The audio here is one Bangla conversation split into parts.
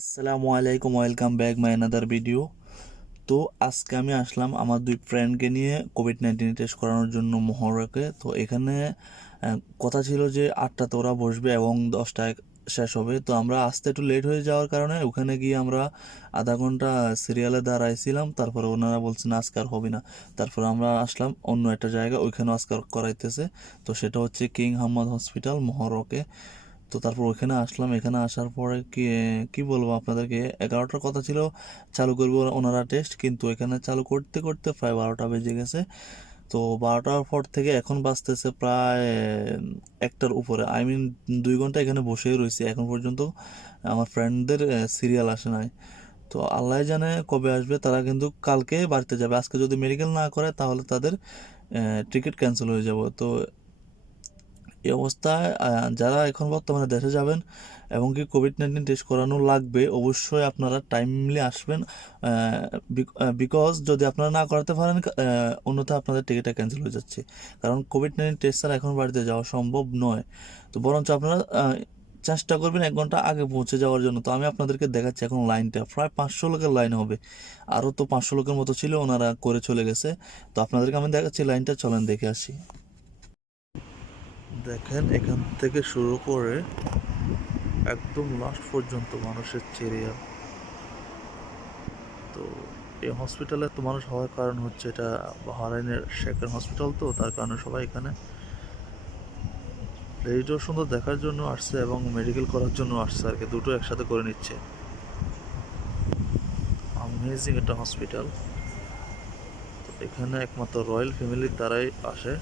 আসসালামু আলাইকুম, welcome back my another video. তো আজকে আমি আসলাম আমার দুই ফ্রেন্ডকে নিয়ে কোভিড-19 টেস্ট করানোর জন্য মহরকে। তো এখানে কথা ছিল যে 8টাতে ওরা বসবে এবং 10টায় শেষ হবে। তো আমরা আসতে একটু লেট হয়ে যাওয়ার কারণে ওখানে গিয়ে আমরা আধা ঘন্টা সিরিয়ালে দাঁড়াইছিলাম। তারপরে ওনারা বলছেন আজকে আর হবে না। তারপর আমরা আসলাম অন্য একটা জায়গা, ওইখানেও আজকে করাইতেছে। তো সেটা হচ্ছে কিং হাম্মাদ হসপিটাল মহরকে। তো তারপর ওখানে আসলাম। এখানে আসার পরে কি কি বলবো আপনাদেরকে, 11টার কথা ছিল চালু করবে ওনারা টেস্ট, কিন্তু এখানে চালু করতে করতে প্রায় 12টা বেজে গেছে। তো 12টার পর থেকে এখন বাজতেছে প্রায় 1টার উপরে। আই মিন 2 ঘন্টা এখানে বসেই রয়েছি, এখন পর্যন্ত আমার ফ্রেন্ডদের সিরিয়াল আসে নাই। তো আল্লাহ জানে কবে আসবে। তারা কিন্তু কালকে বাড়িতে যাবে। আজকে যদি মেডিকেল না করে তাহলে তাদের টিকিট ক্যান্সেল হয়ে যাবে। তো এই অবস্থায় যারা এখন বর্তমানে দেশে যাবেন এবং কি কোভিড-19 টেস্ট করানো লাগবে, অবশ্যই আপনারা টাইমলি আসবেন। বিকজ যদি আপনারা না করাতে পারেন, অন্যথায় আপনাদের টিকিটটা ক্যান্সেল হয়ে যাচ্ছে। কারণ কোভিড-19 টেস্ট ছাড়া এখন বাড়িতে যাওয়া সম্ভব নয়। তো বরঞ্চ আপনারা চেষ্টা করবেন 1 ঘন্টা আগে পৌঁছে যাওয়ার জন্য। তো আমি আপনাদেরকে দেখাচ্ছি এখন লাইনটা প্রায় 500 লোকের লাইন হবে। আরও তো 500 লোকের মতো ছিল, ওনারা করে চলে গেছে। তো আপনাদেরকে আমি দেখাচ্ছি লাইনটা, চলেন দেখে আসি। দেখেন এখান থেকে শুরু করে একদম লাস্ট পর্যন্ত মানুষের চেরিয়া। তো এই হসপিটালে এত মানুষ হওয়ার কারণ হচ্ছে এটা বাহরাইনের সেকেন্ড হসপিটাল, তো তার কারণে সবাই এখানে রেডিও সুন্দর দেখার জন্য আসছে এবং মেডিকেল করার জন্য আসছে আর কি, দুটো একসাথে করে নিচ্ছে। অ্যামেজিং একটা হসপিটাল। তো এখানে একমাত্র রয়্যাল ফ্যামিলির দ্বারাই আসে।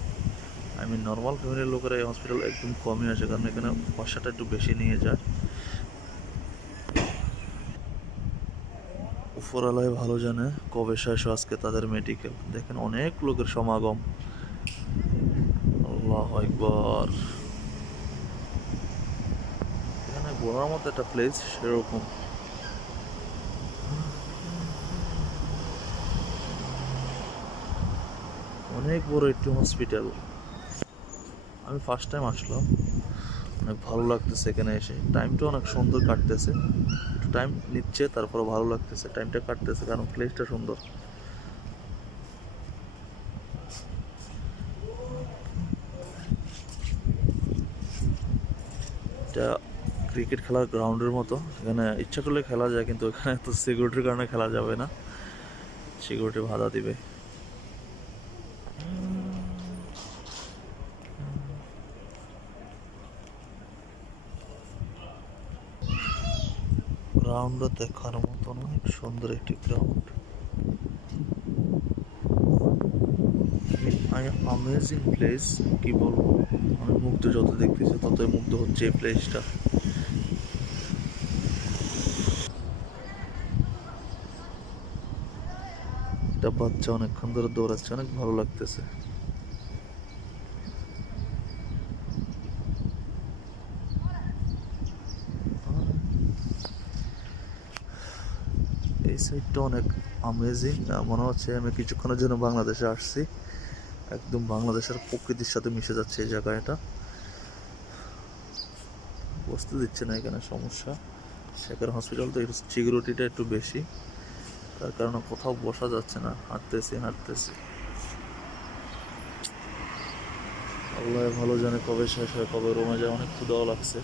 আই মিন নর্মাল ফ্যামিলির লোকেরা এই হসপিটাল একদম কমই আসে, কারণ এখানে পয়সাটা একটু বেশি নিয়ে যায়। উপরালায় ভালো জানে কবে শেষ আজকে তাদের মেডিকেল। দেখেন অনেক লোকের সমাগম। আল্লাহু আকবার। এখানে ঘোরার মতো একটা প্লেস সেরকম। অনেক বড় একটি হসপিটাল। আমি ফার্স্ট টাইম আসলাম, অনেক ভালো লাগতেছে এখানে এসে। টাইমটা অনেক সুন্দর কাটতেছে, একটু টাইম নিচ্ছে তারপরে ভালো লাগতেছে, টাইমটা কাটতেছে কারণ প্লেসটা সুন্দর। এটা ক্রিকেট খেলার গ্রাউন্ডের মতো, এখানে ইচ্ছা করলে খেলা যায়, কিন্তু এখানে তো সিকিউরিটির কারণে খেলা যাবে না, সিকিউরিটি বাধা দিবে। গ্রাউন্ডটা দেখার মতন অনেক সুন্দর একটি গ্রাউন্ড। অ্যামেজিং প্লেস, কি বলবো। আমি মুগ্ধ, যত দেখতেছি ততই মুগ্ধ হচ্ছে এই প্লেসটা। একটা বাচ্চা অনেকক্ষণ ধরে দৌড়াচ্ছে, অনেক ভালো লাগতেছে। এই সাইডটা অনেক অ্যামেজিং, মনে হচ্ছে আমি কিছুক্ষণের জন্য বাংলাদেশে আসছি। একদম বাংলাদেশের প্রকৃতির সাথে মিশে যাচ্ছে এই জায়গাটা। বসতে দিচ্ছে না, এখানে সমস্যা। শেখের হসপিটাল তো একটু সিকিউরিটিটা একটু বেশি, তার কারণে কোথাও বসা যাচ্ছে না, হাঁটতেছি হাঁটতেছি। আল্লাহ ভালো জানে কবে শেষ হয়, কবে রোমে যায়, অনেক ক্ষুধাও লাগছে।